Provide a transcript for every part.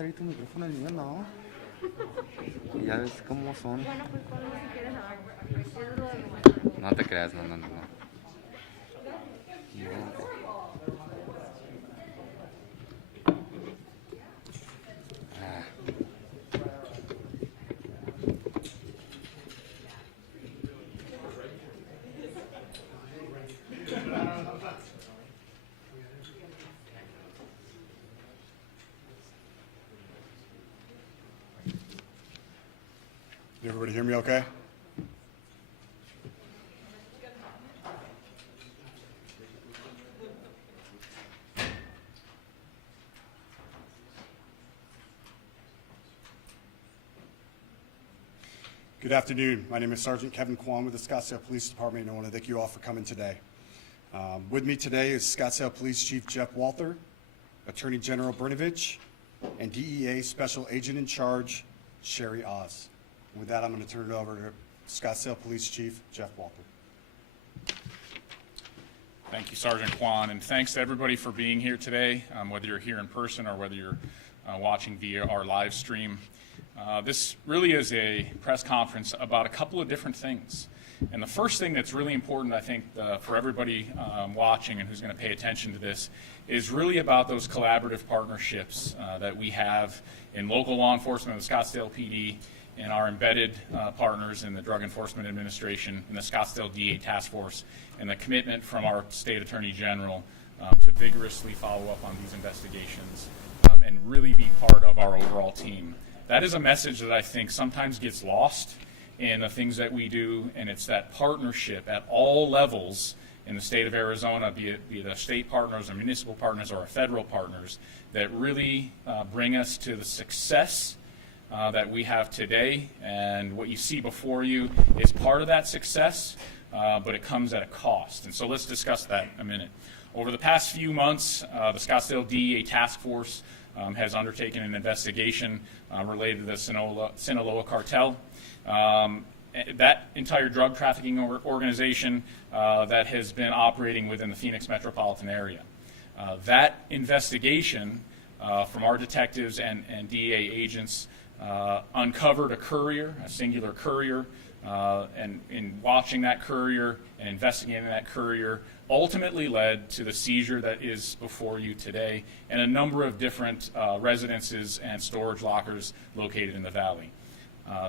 salir tu micrófono, el mío no. Y ya ves cómo son. Bueno, pues ponlo si quieres abajo. Eso es lo de menos. No te creas, no. No. Ah. Can everybody hear me okay? Good afternoon. My name is Sergeant Kevin Kwan with the Scottsdale Police Department, and I want to thank you all for coming today. With me today is Scottsdale Police Chief Jeff Walther, Attorney General Brnovich, and DEA Special Agent in Charge, Sherry Oz. With that, I'm going to turn it over to Scottsdale Police Chief Jeff Walther. Thank you, Sergeant Kwan, and thanks to everybody for being here today, whether you're here in person or whether you're watching via our live stream. This really is a press conference about a couple of different things. And the first thing that's really important, I think, for everybody watching and who's going to pay attention to this is really about those collaborative partnerships that we have in local law enforcement of the Scottsdale PD and our embedded partners in the Drug Enforcement Administration and the Scottsdale DA Task Force, and the commitment from our State Attorney General to vigorously follow up on these investigations and really be part of our overall team. That is a message that I think sometimes gets lost in the things that we do, and it's that partnership at all levels in the state of Arizona, be it the state partners or municipal partners or our federal partners, that really bring us to the success that we have today. And what you see before you is part of that success, but it comes at a cost. And so let's discuss that in a minute. Over the past few months, the Scottsdale DEA Task Force has undertaken an investigation related to the Sinaloa cartel. That entire drug trafficking organization that has been operating within the Phoenix metropolitan area. That investigation from our detectives and DEA agents uncovered a courier, a singular courier, and in watching that courier and investigating that courier ultimately led to the seizure that is before you today and a number of different residences and storage lockers located in the valley.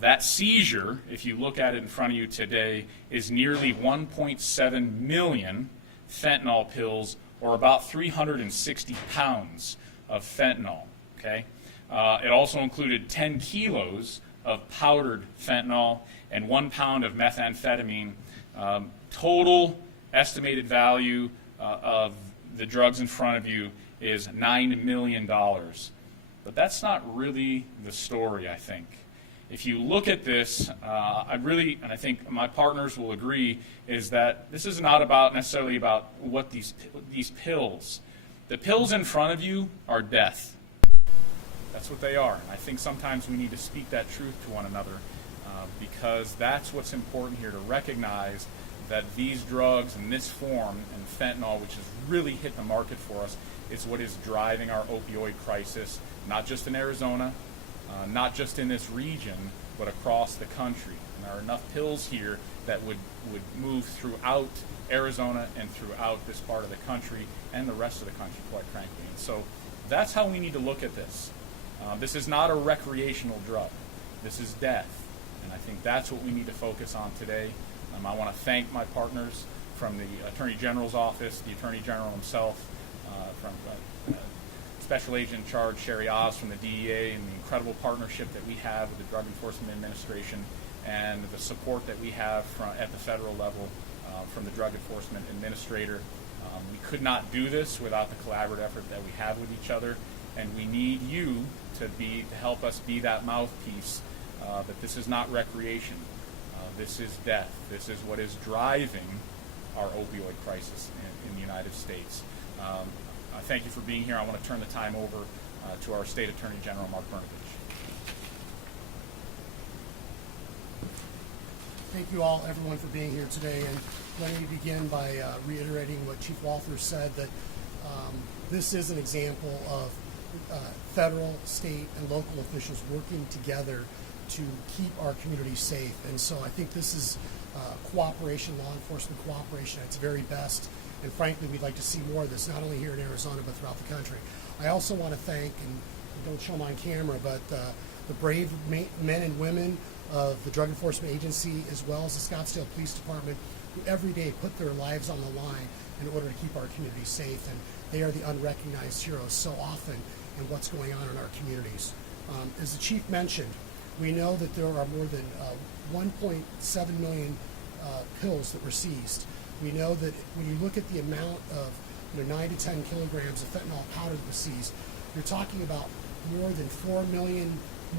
That seizure, if you look at it in front of you today, is nearly 1.7 million fentanyl pills, or about 360 pounds of fentanyl. Okay? It also included 10 kilos of powdered fentanyl and 1 pound of methamphetamine. Total estimated value of the drugs in front of you is $9 million. But that's not really the story, I think. If you look at this, and I think my partners will agree, is that this is not necessarily about what these pills. The pills in front of you are death. That's what they are. I think sometimes we need to speak that truth to one another because that's what's important here, to recognize that these drugs in this form, and fentanyl, which has really hit the market for us, is what is driving our opioid crisis, not just in Arizona, not just in this region, but across the country. And there are enough pills here that would move throughout Arizona and throughout this part of the country and the rest of the country, quite frankly. And so that's how we need to look at this. This is not a recreational drug. This is death. And I think that's what we need to focus on today. I want to thank my partners from the Attorney General's office, the Attorney General himself, from Special Agent in Charge Sherry Oz from the DEA, and the incredible partnership that we have with the Drug Enforcement Administration, and the support that we have at the federal level from the Drug Enforcement Administrator. We could not do this without the collaborative effort that we have with each other, and we need you to help us be that mouthpiece that this is not recreation. This is death. This is what is driving our opioid crisis in the United States. I thank you for being here. I want to turn the time over to our State Attorney General, Mark Brnovich. Thank you all, everyone, for being here today. And let me begin by reiterating what Chief Walther said, that this is an example of federal, state, and local officials working together to keep our communities safe. And so I think this is cooperation, law enforcement cooperation at its very best. And frankly, we'd like to see more of this, not only here in Arizona, but throughout the country. I also want to thank, and don't show them on camera, but the brave men and women of the Drug Enforcement Agency, as well as the Scottsdale Police Department, who every day put their lives on the line in order to keep our communities safe. And they are the unrecognized heroes so often in what's going on in our communities. As the chief mentioned, we know that there are more than 1.7 million pills that were seized. We know that when you look at the amount of 9 to 10 kilograms of fentanyl powder that was seized, you're talking about more than 4 million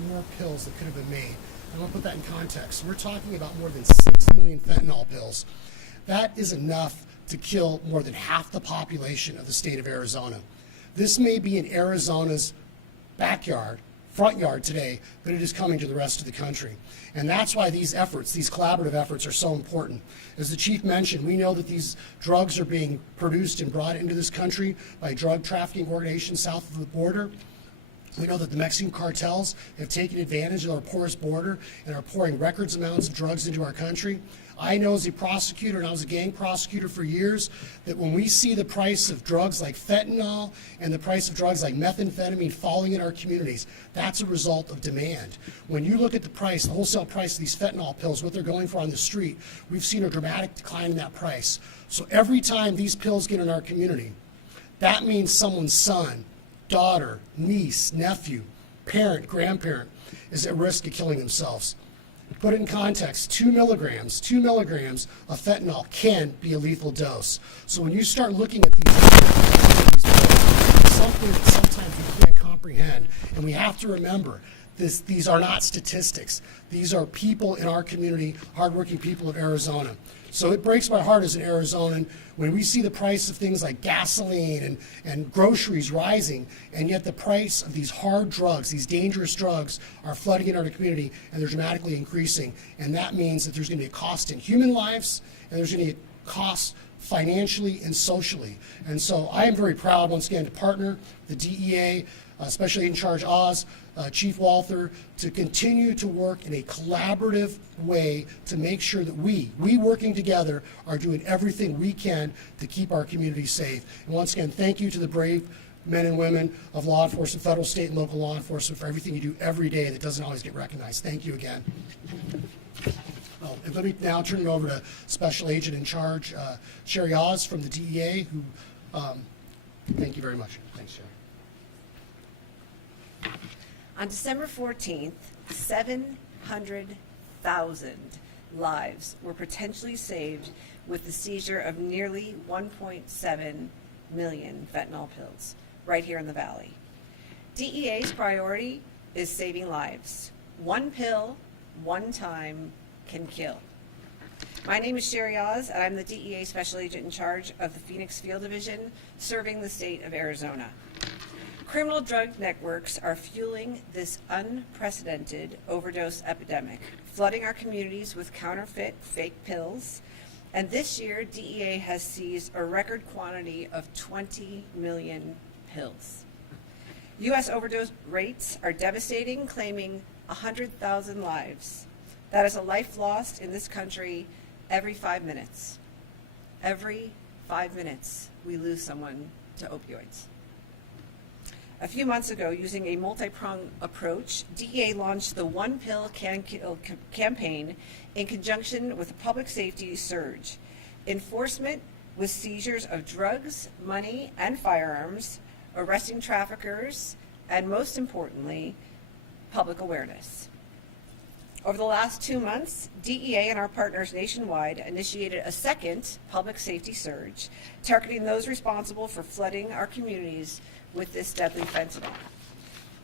more pills that could have been made. I want to put that in context. We're talking about more than 6 million fentanyl pills. That is enough to kill more than half the population of the state of Arizona. This may be in Arizona's backyard, front yard today, but it is coming to the rest of the country. And that's why these efforts, these collaborative efforts, are so important. As the chief mentioned, we know that these drugs are being produced and brought into this country by drug trafficking organizations south of the border. We know that the Mexican cartels have taken advantage of our porous border and are pouring record amounts of drugs into our country. I know as a prosecutor, and I was a gang prosecutor for years, that when we see the price of drugs like fentanyl and the price of drugs like methamphetamine falling in our communities, that's a result of demand. When you look at the price, the wholesale price of these fentanyl pills, what they're going for on the street, we've seen a dramatic decline in that price. So every time these pills get in our community, that means someone's son, daughter, niece, nephew, parent, grandparent is at risk of killing themselves. Put it in context, 2 milligrams of fentanyl can be a lethal dose. So when you start looking at these pills, something that sometimes we can't comprehend, and we have to remember, these are not statistics. These are people in our community, hardworking people of Arizona. So it breaks my heart as an Arizonan when we see the price of things like gasoline and groceries rising, and yet the price of these hard drugs, these dangerous drugs, are flooding in our community, and they're dramatically increasing. And that means that there's going to be a cost in human lives, and there's going to be a cost financially and socially. And so I am very proud, once again, to partner with the DEA, Special Agent in Charge Oz, Chief Walther, to continue to work in a collaborative way to make sure that we working together are doing everything we can to keep our communities safe. And once again, thank you to the brave men and women of law enforcement, federal, state, and local law enforcement for everything you do every day that doesn't always get recognized. Thank you again. And let me now turn it over to Special Agent in Charge, Sherry Oz from the DEA, who, thank you very much. Thanks, Sherry. On December 14th, 700,000 lives were potentially saved with the seizure of nearly 1.7 million fentanyl pills right here in the Valley. DEA's priority is saving lives. One pill, one time, can kill. My name is Sherry Oz, and I'm the DEA Special Agent in Charge of the Phoenix Field Division, serving the state of Arizona. Criminal drug networks are fueling this unprecedented overdose epidemic, flooding our communities with counterfeit fake pills. And this year, DEA has seized a record quantity of 20 million pills. U.S. overdose rates are devastating, claiming 100,000 lives. That is a life lost in this country every 5 minutes. Every 5 minutes, we lose someone to opioids. A few months ago, using a multi-pronged approach, DEA launched the One Pill Can Kill campaign in conjunction with a public safety surge. Enforcement with seizures of drugs, money, and firearms, arresting traffickers, and most importantly, public awareness. Over the last 2 months, DEA and our partners nationwide initiated a second public safety surge, targeting those responsible for flooding our communities with this deadly fentanyl.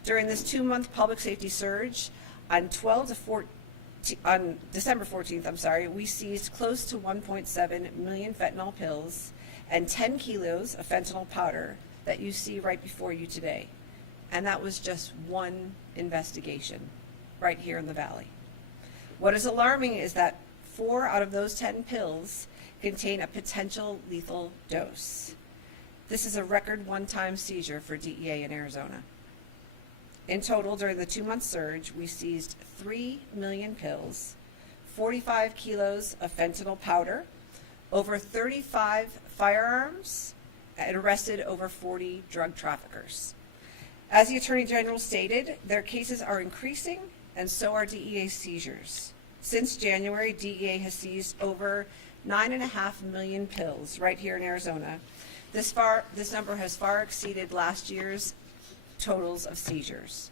During this 2-month public safety surge, on December 14th, we seized close to 1.7 million fentanyl pills and 10 kilos of fentanyl powder that you see right before you today. And that was just one investigation right here in the Valley. What is alarming is that 4 out of those 10 pills contain a potential lethal dose. This is a record one-time seizure for DEA in Arizona. In total, during the 2-month surge, we seized 3 million pills, 45 kilos of fentanyl powder, over 35 firearms, and arrested over 40 drug traffickers. As the Attorney General stated, their cases are increasing, and so are DEA seizures. Since January, DEA has seized over 9.5 million pills right here in Arizona. This number has far exceeded last year's totals of seizures.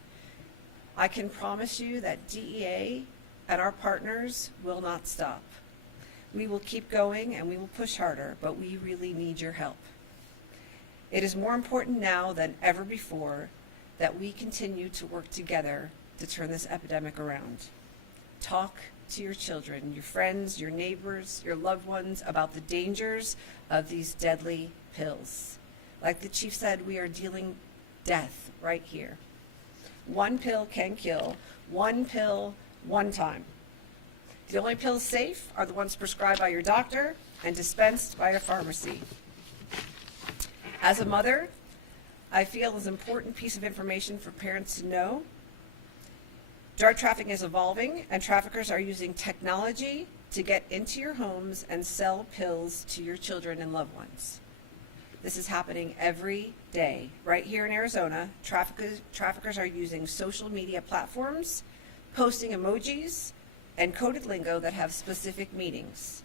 I can promise you that DEA and our partners will not stop. We will keep going and we will push harder, but we really need your help. It is more important now than ever before that we continue to work together to turn this epidemic around. Talk to your children, your friends, your neighbors, your loved ones about the dangers of these deadly pills. Like the chief said, we are dealing death right here. One pill can kill, one pill, one time. The only pills safe are the ones prescribed by your doctor and dispensed by a pharmacy. As a mother, I feel it's an important piece of information for parents to know. Drug trafficking is evolving, and traffickers are using technology to get into your homes and sell pills to your children and loved ones. This is happening every day. Right here in Arizona, traffickers are using social media platforms, posting emojis, and coded lingo that have specific meanings.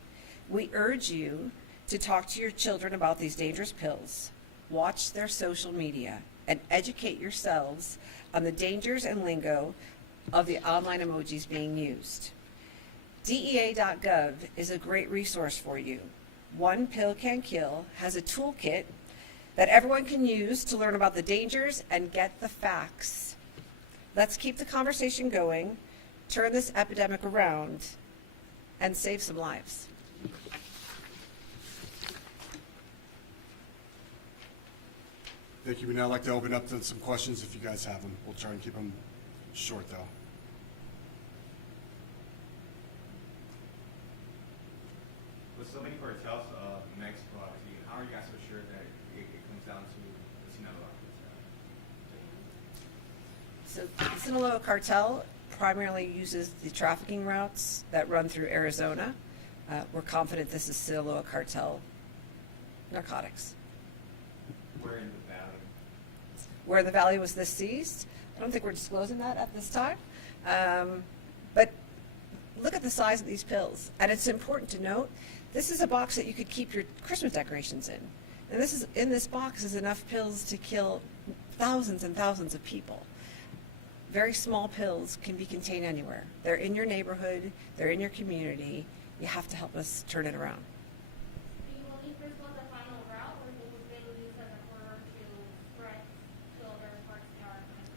We urge you to talk to your children about these dangerous pills. Watch their social media and educate yourselves on the dangers and lingo of the online emojis being used. DEA.gov is a great resource for you. One Pill Can Kill has a toolkit that everyone can use to learn about the dangers and get the facts. Let's keep the conversation going, turn this epidemic around, and save some lives. Thank you. We'd now like to open up to some questions if you guys have them. We'll try and keep them short, though. With so many cartels next property, how are you guys so sure that it comes down to the Sinaloa? So the Sinaloa cartel primarily uses the trafficking routes that run through Arizona. We're confident this is Sinaloa cartel narcotics. Where in the valley? Where the valley was this seized, I don't think we're disclosing that at this time. But look at the size of these pills. And it's important to note, this is a box that you could keep your Christmas decorations in. And in this box is enough pills to kill thousands and thousands of people. Very small pills can be contained anywhere. They're in your neighborhood, they're in your community. You have to help us turn it around. Do you believe this was the final route, or it was being used as a order to spread to other parts of our country?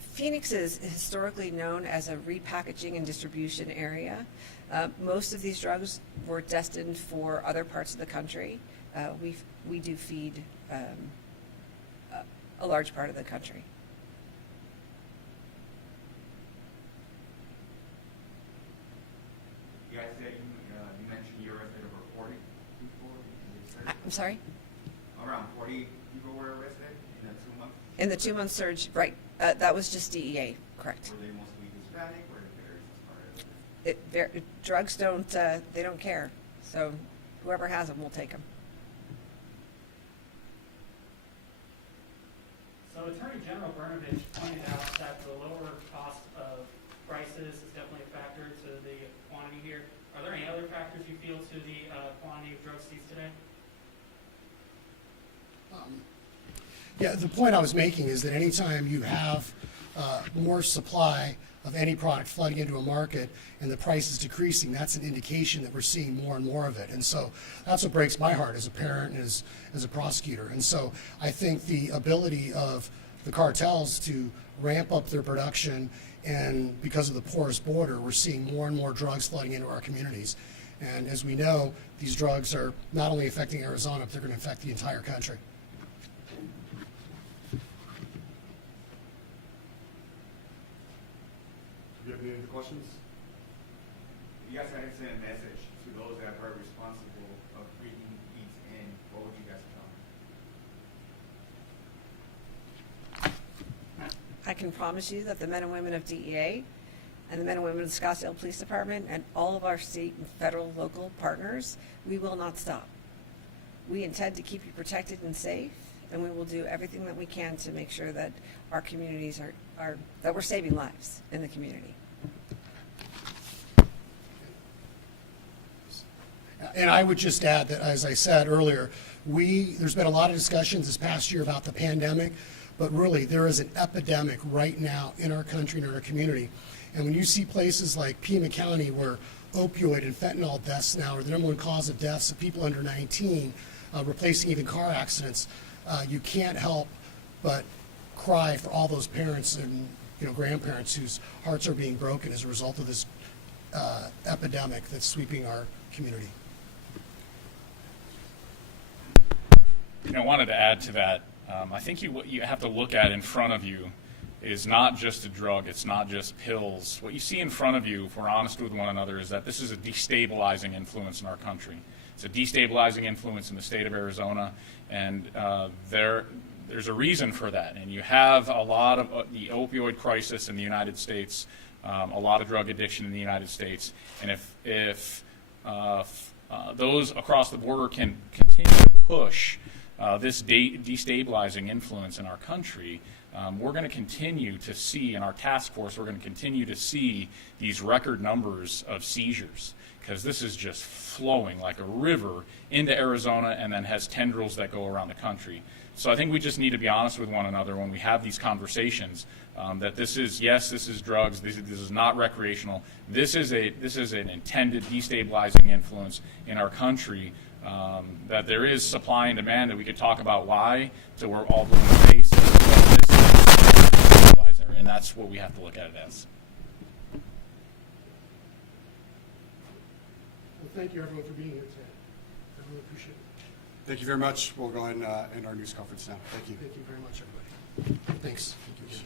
Phoenix is historically known as a repackaging and distribution area. Most of these drugs were destined for other parts of the country. We do feed a large part of the country. You guys said you mentioned you arrested over 40 people. I'm sorry? Around 40 people were arrested in a 2-month. In the 2-month surge, right. That was just DEA, correct. Were they mostly Hispanic or there as part of Drugs they don't care. So whoever has them, we'll take them. So Attorney General Brnovich pointed out that the lower cost of prices is definitely a factor to the quantity here. Are there any other factors you feel to the quantity of drugs seized today? Yeah, the point I was making is that anytime you have more supply of any product flooding into a market and the price is decreasing, that's an indication that we're seeing more and more of it. And so that's what breaks my heart as a parent and as a prosecutor. And so I think the ability of the cartels to ramp up their production, and because of the porous border, we're seeing more and more drugs flooding into our communities. And as we know, these drugs are not only affecting Arizona, but they're going to affect the entire country. Do you have any other questions? If you guys had to send a message to those that are responsible of bringing these in, what would you guys tell them? I can promise you that the men and women of DEA and the men and women of the Scottsdale Police Department and all of our state and federal, local partners, we will not stop. We intend to keep you protected and safe, and we will do everything that we can to make sure that our communities are that we're saving lives in the community. And I would just add that, as I said earlier, there's been a lot of discussions this past year about the pandemic, but really there is an epidemic right now in our country and in our community. And when you see places like Pima County where opioid and fentanyl deaths now are the #1 cause of deaths of people under 19, replacing even car accidents, you can't help but cry for all those parents and grandparents whose hearts are being broken as a result of this epidemic that's sweeping our community. I wanted to add to that. I think what you have to look at in front of you is not just a drug, it's not just pills. What you see in front of you, if we're honest with one another, is that this is a destabilizing influence in our country. It's a destabilizing influence in the state of Arizona, and there's a reason for that. And you have a lot of the opioid crisis in the United States, a lot of drug addiction in the United States, and if those across the border can continue to push this destabilizing influence in our country, we're going to continue to see, in our task force, we're going to continue to see these record numbers of seizures, because this is just flowing like a river into Arizona and then has tendrils that go around the country. So I think we just need to be honest with one another when we have these conversations, that this is drugs, this is not recreational, this is an intended destabilizing influence in our country, that there is supply and demand, that we could talk about why, so we're all doing the base, but this is destabilizer, and that's what we have to look at it as. Well, thank you everyone for being here today. I really appreciate it. Thank you very much. We'll go ahead and end our news conference now. Thank you. Thank you very much, everybody. Thanks. Thank you.